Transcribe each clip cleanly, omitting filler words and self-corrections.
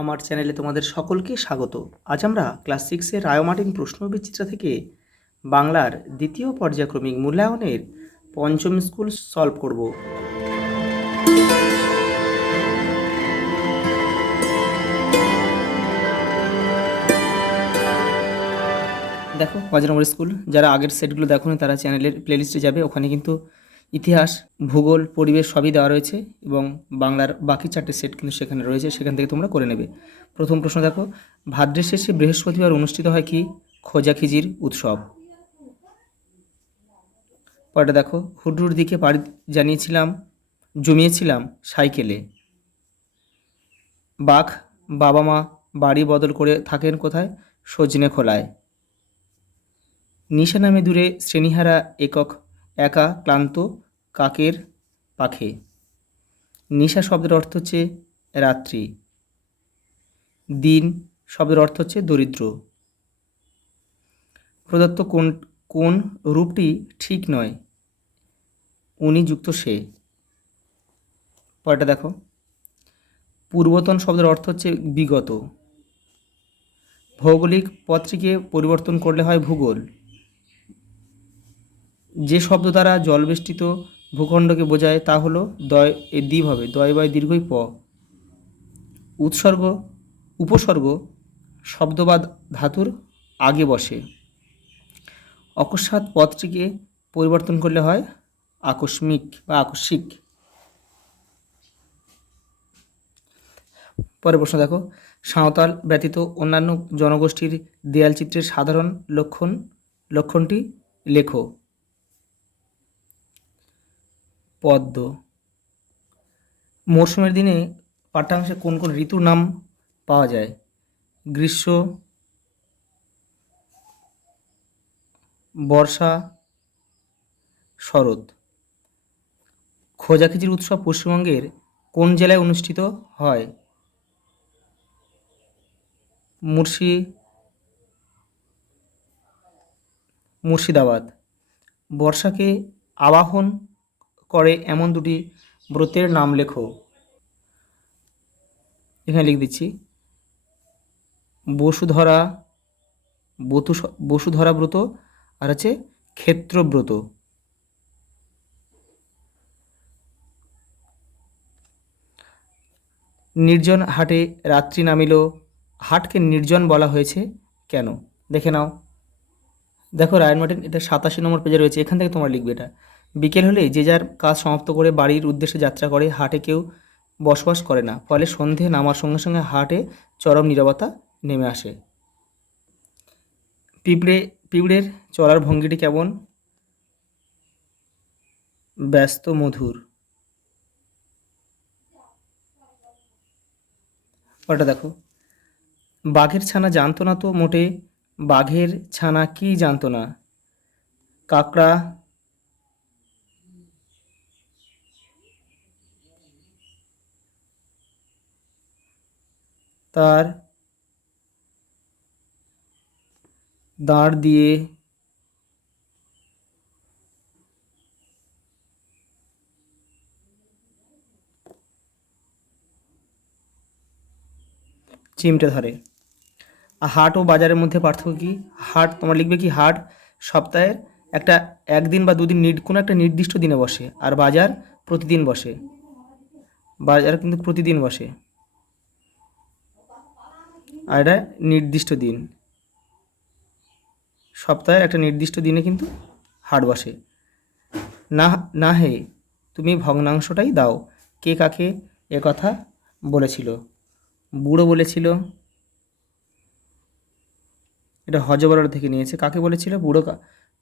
আমার চ্যানেলে তোমাদের সকলকে স্বাগত। আজ আমরা ক্লাস 6-এর রায়োমার্টিন প্রশ্নবিচিত্রা থেকে বাংলার দ্বিতীয় পর্যায়ক্রমিক মূল্যায়নের পঞ্চম স্কুল সলভ করব। দেখো 5 নম্বর স্কুল, যারা আগের সেটগুলো দেখোনি তারা চ্যানেলের প্লেলিস্টে যাবে, ওখানে কিন্তু ইতিহাস, ভূগোল, পরিবেশ সবই দেওয়া রয়েছে এবং বাংলার বাকি 4টে সেট কিন্তু সেখানে রয়েছে, সেখান থেকে তোমরা করে নেবে। প্রথম প্রশ্ন দেখো, ভাদ্রের শেষে বৃহস্পতিবার অনুষ্ঠিত হয় কি? খোঁজাখিজির উৎসব। পরেরটা দেখো, হুড্রুর দিকে পাড়ি জমিয়েছিলাম সাইকেলে। বাঘ বাবা মা বাড়ি বদল করে থাকেন কোথায়? সজনে খোলায়। নিশা নামে দূরে শ্রেণীহারা একা ক্লান্ত কাকের পাখে। নিশা শব্দের অর্থ হচ্ছে রাত্রি। দিন শব্দের অর্থ হচ্ছে দরিদ্র। প্রদত্ত কোন রূপটি ঠিক নয়? উনি যুক্ত সে। পরেরটা দেখো, পূর্বতন শব্দের অর্থ হচ্ছে বিগত। ভৌগোলিক পথটিকে পরিবর্তন করলে হয় ভূগোল। যে শব্দ দ্বারা জলবেষ্টিত ভূখণ্ডকে বোঝায় তা হলো দ্বীপ হবে, দয় বয় দীর্ঘই প। উপসর্গ শব্দ বা ধাতুর আগে বসে। অকস্মাৎ পদটিকে পরিবর্তন করলে হয় আকস্মিক বা আকস্মিক। পরের প্রশ্ন দেখো, সাঁওতাল ব্যতীত অন্যান্য জনগোষ্ঠীর দেয়াল চিত্রের সাধারণ লক্ষণটি লেখো। পদ্ম। মরশুমের দিনে পাঠ্যাংশে কোন কোন ঋতুর নাম পাওয়া যায়? গ্রীষ্ম, বর্ষা, শরৎ। খোঁজাখিজির উৎসব পশ্চিমবঙ্গের কোন জেলায় অনুষ্ঠিত হয়? মুর্শিদাবাদ। বর্ষাকে আবাহন করে এমন দুটি ব্রতের নাম লেখো। এখানে লিখে দিচ্ছি, বসুধরা ব্রত আর হচ্ছে ক্ষেত্রব্রত। নির্জন হাটে রাত্রি নামিল, হাটকে নির্জন বলা হয়েছে কেন? দেখে নাও। দেখো রায়োমার্টিন এটা 87 নম্বর পেজে রয়েছে, এখান থেকে তোমরা লিখবে এটা। বিকেল হলে যে যার কাজ সমাপ্ত করে বাড়ির উদ্দেশ্যে যাত্রা করে, হাটে কেউ বসবাস করে না, ফলে সন্ধে নামার সঙ্গে সঙ্গে হাটে চরম নীরবতা নেমে আসে। পিঁপড়ের চলার ভঙ্গিটি কেমন? ব্যস্ত মধুর। ওটা দেখো, বাঘের ছানা জানতো না তো মোটে, বাঘের ছানা কি জানতো না? কাকড়া, তার দাঁড় দিয়ে চিমটে ধরে। হাট ও বাজারের মধ্যে পার্থক্য কি? হাট তোমরা লিখবে কি, হাট সপ্তাহের একদিন বা দুদিন কোনো একটা নির্দিষ্ট দিনে বসে, আর বাজার প্রতিদিন বসে। বাজার কিন্তু প্রতিদিন বসে, আর এটা নির্দিষ্ট দিন। সপ্তাহের একটা নির্দিষ্ট দিনে কিন্তু হাট বসে। না না হে তুমি ভগ্নাংশটাই দাও, কে কাকে এ কথা বলেছিল? বুড়ো বলেছিল। এটা হজবরল থেকে নিয়েছে। কাকে বলেছিল? বুড়ো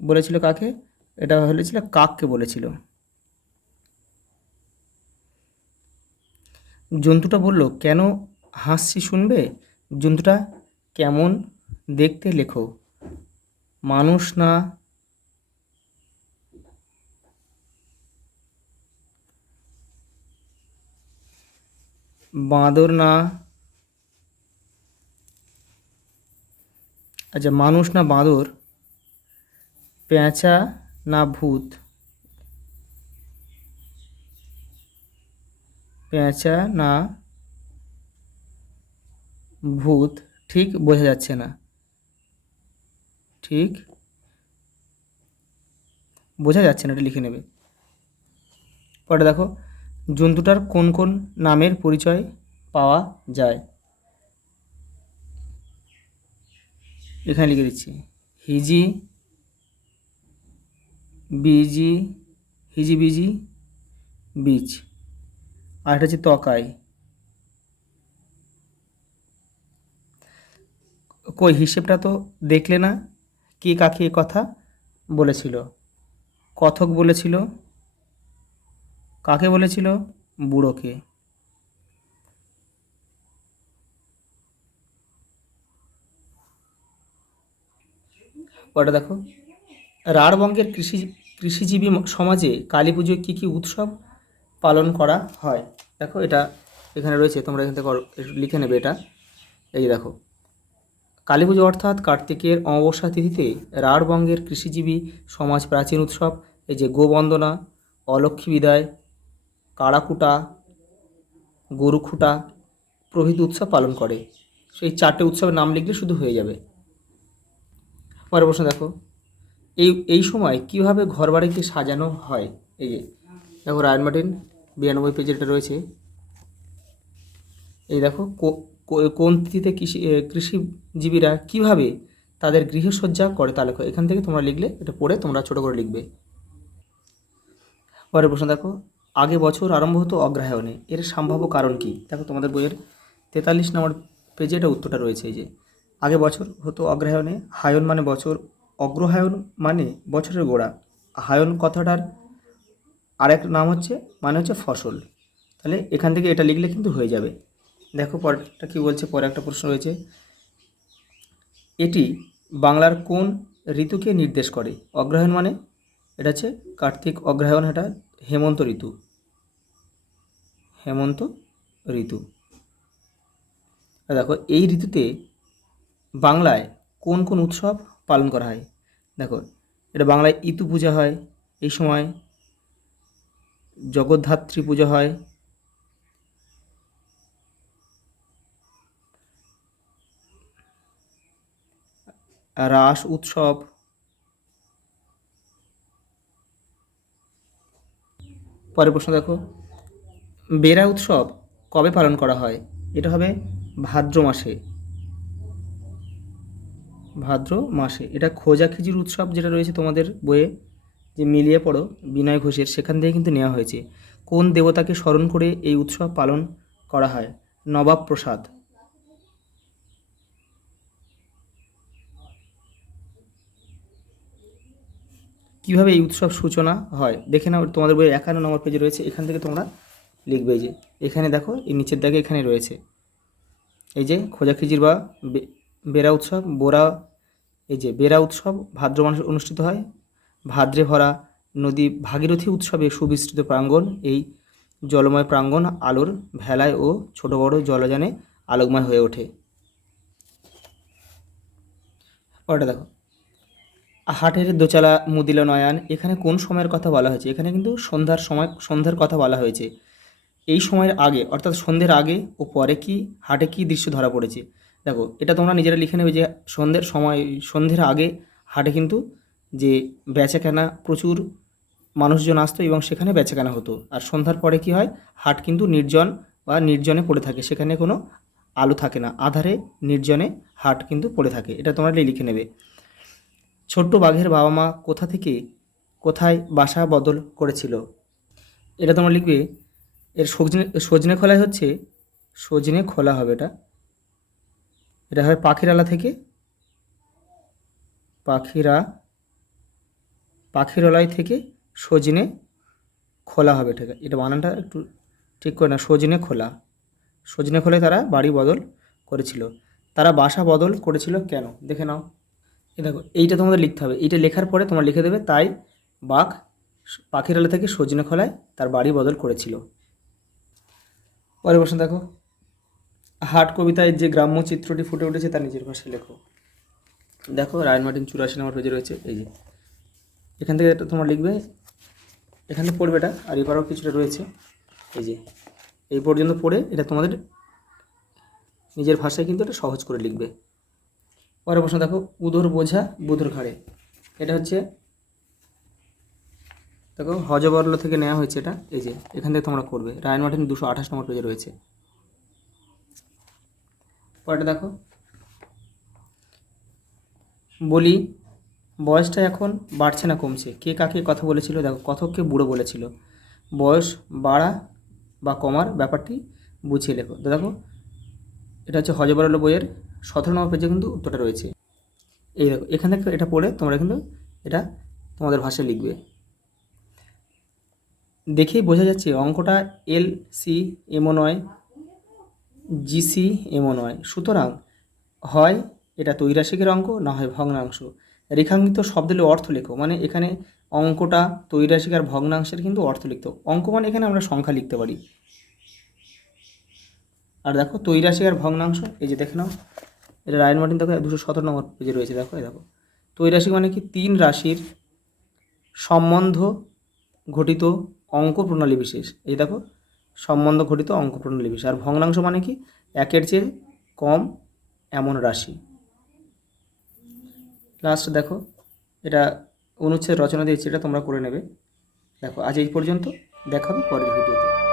বলেছিল কাকে? এটা হয়েছিল কাককে বলেছিল। জন্তুটা বলল, কেন হাসছি শুনবে? জন্তুটা কেমন দেখতে লেখো। মানুষ না বাঁদর না, আচ্ছা মানুষ না বাঁদর, পেঁচা না ভূত? পেঁচা না ভূত ঠিক বোঝা যাচ্ছে না, ঠিক বোঝা যাচ্ছে না, এটা লিখে নেবে। পরে দেখো, জন্তুটার কোন কোন নামের পরিচয় পাওয়া যায়, এখানে লিখে দিচ্ছি। হিজি বিজি, হিজি বিজি বীজ, আর এটা হচ্ছে তকাই। কই হিসেবটা তো দেখলে না, কে কাকে এ কথা বলেছিল? কথক বলেছিল, কাকে বলেছিল? বুড়োকে। ওটা দেখো, রাঢ়বঙ্গের কৃষিজীবী সমাজে কালী পুজোয় কী কী উৎসব পালন করা হয়? দেখো এটা এখানে রয়েছে, তোমরা এখান থেকে একটু লিখে নেবে এটা। এই যে দেখো, কালী পুজো অর্থাৎ কার্তিকের অমাবস্যা তিথিতে রাঢ়বঙ্গের কৃষিজীবী সমাজ প্রাচীন উৎসব, এই যে গোবন্দনা, অলক্ষ্মী বিদায়, কাড়াকুটা, গরুখুটা প্রভৃতি উৎসব পালন করে। সেই 4টে উৎসবের নাম লিখলে শুধু হয়ে যাবে। পরের প্রশ্ন দেখো, এই সময় কীভাবে ঘরবাড়িকে সাজানো হয়? এই যে দেখো, রায়ন মার্টিন 92 পেজে এটা রয়েছে। এই দেখো, কোন তিথিতে কৃষিজীবীরা কীভাবে তাদের গৃহসজ্জা করে তা লেখো। এখান থেকে তোমরা লিখলে, এটা পড়ে তোমরা ছোটো করে লিখবে। পরের প্রশ্ন দেখো, আগে বছর আরম্ভ হতো অগ্রহায়ণে, এর সম্ভাব্য কারণ কি? দেখো তোমাদের বইয়ের 43 নম্বর পেজে এটা উত্তরটা রয়েছে। এই যে আগে বছর হতো অগ্রহায়ণে, হায়ন মানে বছর, অগ্রহায়ণ মানে বছরের গোড়া, হায়ন কথাটার আরেক নাম হচ্ছে, মানে হচ্ছে ফসল। তাহলে এখান থেকে এটা লিখলে কিন্তু হয়ে যাবে। দেখো পরেরটা কী বলছে, পরে একটা প্রশ্ন রয়েছে, এটি বাংলার কোন ঋতুকে নির্দেশ করে? অগ্রহায়ণ মানে এটা হচ্ছে কার্তিক, অগ্রহায়ণ এটা হেমন্ত ঋতু, হেমন্ত ঋতু। দেখো এই ঋতুতে বাংলায় কোন কোন উৎসব পালন করা হয়? দেখো এটা বাংলায় ইতু পূজা হয়, এই সময় জগদ্ধাত্রী পূজা হয়, রাস উৎসব। পরের প্রশ্ন দেখো, বেরা উৎসব কবে পালন করা হয়? এটা হবে ভাদ্র মাসে, ভাদ্র মাসে। এটা খোঁজাখিজির উৎসব যেটা রয়েছে তোমাদের বইয়ে, যে মিলিয়ে পড়ো বিনয় ঘোষের, সেখান থেকে কিন্তু নেওয়া হয়েছে। কোন দেবতাকে স্মরণ করে এই উৎসব পালন করা হয়? নবাব প্রসাদ। কীভাবে এই উৎসব সূচনা হয় দেখে নাও, তোমাদের বইয়ের 51 নম্বর পেজে রয়েছে, এখান থেকে তোমরা লিখবে। যে এখানে দেখো, এই নিচের দাগে এখানে রয়েছে, এই যে খোঁজাখিজির বা বেরা উৎসব, এই যে বেরা উৎসব ভাদ্র মাসে অনুষ্ঠিত হয়। ভাদ্রে ভরা নদী ভাগীরথী উৎসবে সুবিস্তৃত প্রাঙ্গণ, এই জলময় প্রাঙ্গণ আলোর ভেলায় ও ছোট বড় জলযানে আলোকময় হয়ে ওঠে। পরেরটা দেখো, হাটের দোচালা মুদিল নয়ান, এখানে কোন সময়ের কথা বলা হয়েছে? এখানে কিন্তু সন্ধ্যার সময়, সন্ধ্যার কথা বলা হয়েছে। এই সময়ের আগে অর্থাৎ সন্ধ্যের আগে ও পরে কি হাটে কি দৃশ্য ধরা পড়েছে? দেখো এটা তোমরা নিজেরা লিখে নেবে যে সন্ধ্যের সময়, সন্ধ্যের আগে হাটে কিন্তু যে বেচাকেনা প্রচুর মানুষজন আসতো এবং সেখানে বেচাকেনা হতো। আর সন্ধ্যার পরে কি হয়, হাট কিন্তু নির্জন বা নির্জনে পড়ে থাকে, সেখানে কোনো আলো থাকে না, আধারে নির্জনে হাট কিন্তু পড়ে থাকে। এটা তোমরা লিখে নেবে। ছোট্ট বাঘের বাবা মা কোথা থেকে কোথায় বাসা বদল করেছিল? এটা তোমরা লিখবে, এর সজনে সজনে খোলায় হচ্ছে, সজনে খোলা হবে এটা, এটা হবে পাখিরালা থেকে, পাখিরালয় থেকে সজনে খোলা হবে। ঠিক আছে, এটা বানানটা একটু ঠিক করে না, সজনে খোলা, সজনে খোলায় তারা বাড়ি বদল করেছিল। তারা বাসা বদল করেছিল কেন দেখে নাও। এ দেখো, এইটা তোমাদের লিখতে হবে, এইটা লেখার পরে তোমরা লিখে দেবে, তাই বাঘ পাখিরালয় থেকে সজনে খোলায় তার বাড়ি বদল করেছিল। পরের প্রশ্ন দেখো, হাট কবিতায় যে গ্রাম্য চিত্রটি ফুটে উঠেছে তার নিজের ভাষায় লেখো। দেখো রায়ন মার্টিন 84 নম্বর পেজে রয়েছে। এই যে এখান থেকে তোমরা লিখবে, এখানে পড়বে এটা, আর এবারও কিছুটা রয়েছে। এই যে এই পর্যন্ত পড়ে এটা তোমাদের নিজের ভাষায় কিন্তু এটা সহজ করে লিখবে। পরের প্রশ্ন দেখো, উদর বোঝা বুধর ঘাড়ে। এটা হচ্ছে দেখো হজবরল থেকে নেওয়া হয়েছে এটা, এই যে এখান থেকে তোমরা করবে। রায়ন মার্টিন 228 নম্বর পেজে রয়েছে। পরেরটা দেখো, বলি বয়সটা এখন বাড়ছে না কমছে, কে কাকে কথা বলেছিল? দেখো কথককে বুড়ো বলেছিল। বয়স বাড়া বা কমার ব্যাপারটি বুঝিয়ে লেখো। দেখো এটা হচ্ছে হজবরল বইয়ের 17 নম্বর পেজে কিন্তু উত্তরটা রয়েছে। এই দেখো এখান থেকে এটা পড়ে তোমরা কিন্তু এটা তোমাদের ভাষায় লিখবে। দেখেই বোঝা যাচ্ছে অঙ্কটা LC এমও নয়, GC এমও নয়, সুতরাং হয় এটা ত্রৈরাশিকের অঙ্ক, না হয় ভগ্নাংশ। রেখাঙ্কিত শব্দের অর্থ লেখো, মানে এখানে অঙ্কটা ত্রৈরাশিক আর ভগ্নাংশের কিন্তু অর্থ লিখতে। অঙ্ক মানে এখানে আমরা সংখ্যা লিখতে পারি। আর দেখো ত্রৈরাশিক আর ভগ্নাংশ, এই যে দেখে নাও, এটা রায়ন মার্টিন দেখো 217 নম্বর পেজে রয়েছে। দেখো এই দেখো ত্রৈরাশিক মানে কি 3 রাশির সম্বন্ধ ঘটিত অঙ্ক প্রণালী বিশেষ। এই দেখো সম্বন্ধ ঘটিত অঙ্ক প্রণালী বিশেষ। আর ভগ্নাংশ মানে কি একের চেয়ে কম এমন রাশি। লাস্ট দেখো এটা অনুচ্ছেদ রচনা দিয়েছি, এটা তোমরা করে নেবে। দেখো আজ এই পর্যন্ত, দেখা হবে পরের ভিডিওতে।